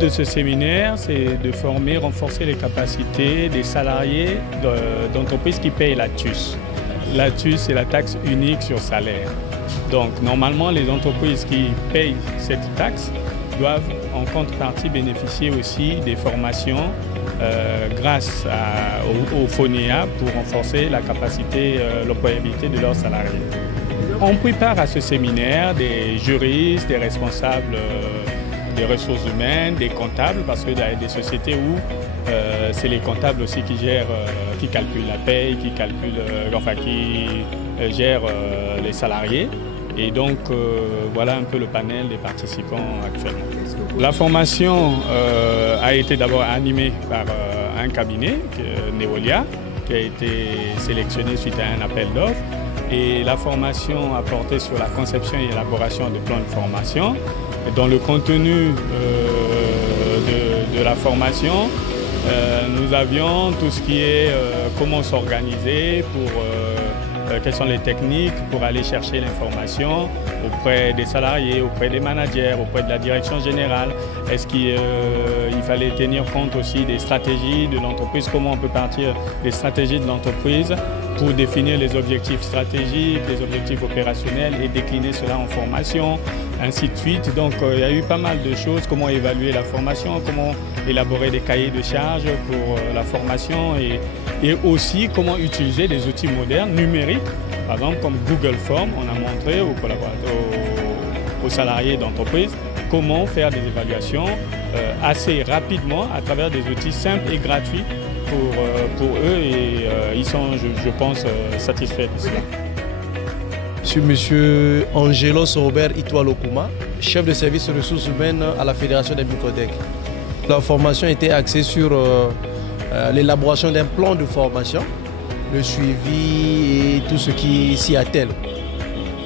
De ce séminaire, c'est de former, renforcer les capacités des salariés d'entreprises qui payent la TUS. La TUS, c'est la taxe unique sur salaire. Donc, normalement, les entreprises qui payent cette taxe doivent en contrepartie bénéficier aussi des formations grâce au FONEA pour renforcer la capacité, l'employabilité de leurs salariés. On prépare à ce séminaire des juristes, des responsables des ressources humaines, des comptables, parce qu'il y a des sociétés où c'est les comptables aussi qui gèrent, qui calculent la paye, qui gèrent les salariés. Et donc voilà un peu le panel des participants actuellement. La formation a été d'abord animée par un cabinet, Neolia, qui a été sélectionné suite à un appel d'offres. Et la formation a porté sur la conception et élaboration de plans de formation. Dans le contenu de la formation, nous avions tout ce qui est comment s'organiser, quelles sont les techniques pour aller chercher l'information auprès des salariés, auprès des managers, auprès de la direction générale. Est-ce qu'il fallait tenir compte aussi des stratégies de l'entreprise, comment on peut partir des stratégies de l'entreprise pour définir les objectifs stratégiques, les objectifs opérationnels et décliner cela en formation, ainsi de suite. Donc il y a eu pas mal de choses, comment évaluer la formation, comment élaborer des cahiers de charges pour la formation et aussi comment utiliser des outils modernes, numériques, par exemple comme Google Forms. On a montré aux collaborateurs, aux salariés d'entreprise comment faire des évaluations assez rapidement à travers des outils simples et gratuits pour eux et ils sont, je pense, satisfaits de cela. Je suis M. Angelos Robert Itoalokuma, chef de service ressources humaines à la Fédération des Microdec. La formation était axée sur l'élaboration d'un plan de formation, le suivi et tout ce qui s'y attelle.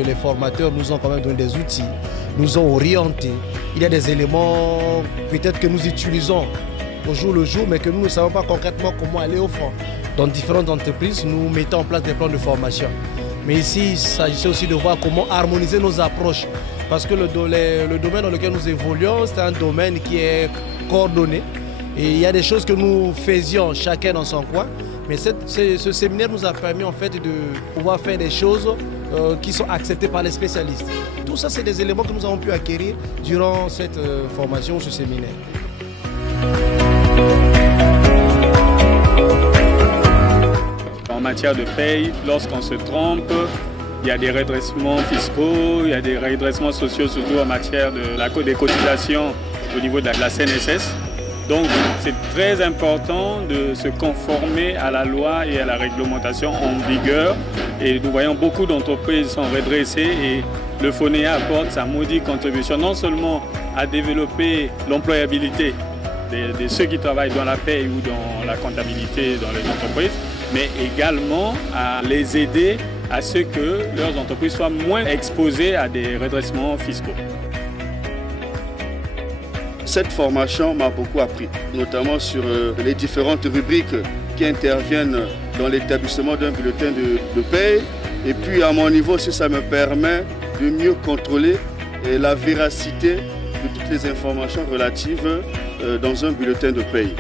Les formateurs nous ont quand même donné des outils, nous ont orientés. Il y a des éléments peut-être que nous utilisons au jour le jour, mais que nous ne savons pas concrètement comment aller au fond. Dans différentes entreprises, nous mettons en place des plans de formation. Mais ici, il s'agissait aussi de voir comment harmoniser nos approches. Parce que le domaine dans lequel nous évoluons, c'est un domaine qui est coordonné. Et il y a des choses que nous faisions chacun dans son coin. Mais ce séminaire nous a permis en fait de pouvoir faire des choses qui sont acceptées par les spécialistes. Tout ça, c'est des éléments que nous avons pu acquérir durant cette formation, ce séminaire. En matière de paye, lorsqu'on se trompe, il y a des redressements fiscaux, il y a des redressements sociaux, surtout en matière des cotisations au niveau de la CNSS. Donc c'est très important de se conformer à la loi et à la réglementation en vigueur. Et nous voyons beaucoup d'entreprises sont redressées et le FONEA apporte sa maudite contribution non seulement à développer l'employabilité de ceux qui travaillent dans la paie ou dans la comptabilité dans les entreprises, mais également à les aider à ce que leurs entreprises soient moins exposées à des redressements fiscaux. Cette formation m'a beaucoup appris, notamment sur les différentes rubriques qui interviennent dans l'établissement d'un bulletin de paie. Et puis à mon niveau aussi, ça me permet de mieux contrôler la véracité de toutes les informations relatives dans un bulletin de paie.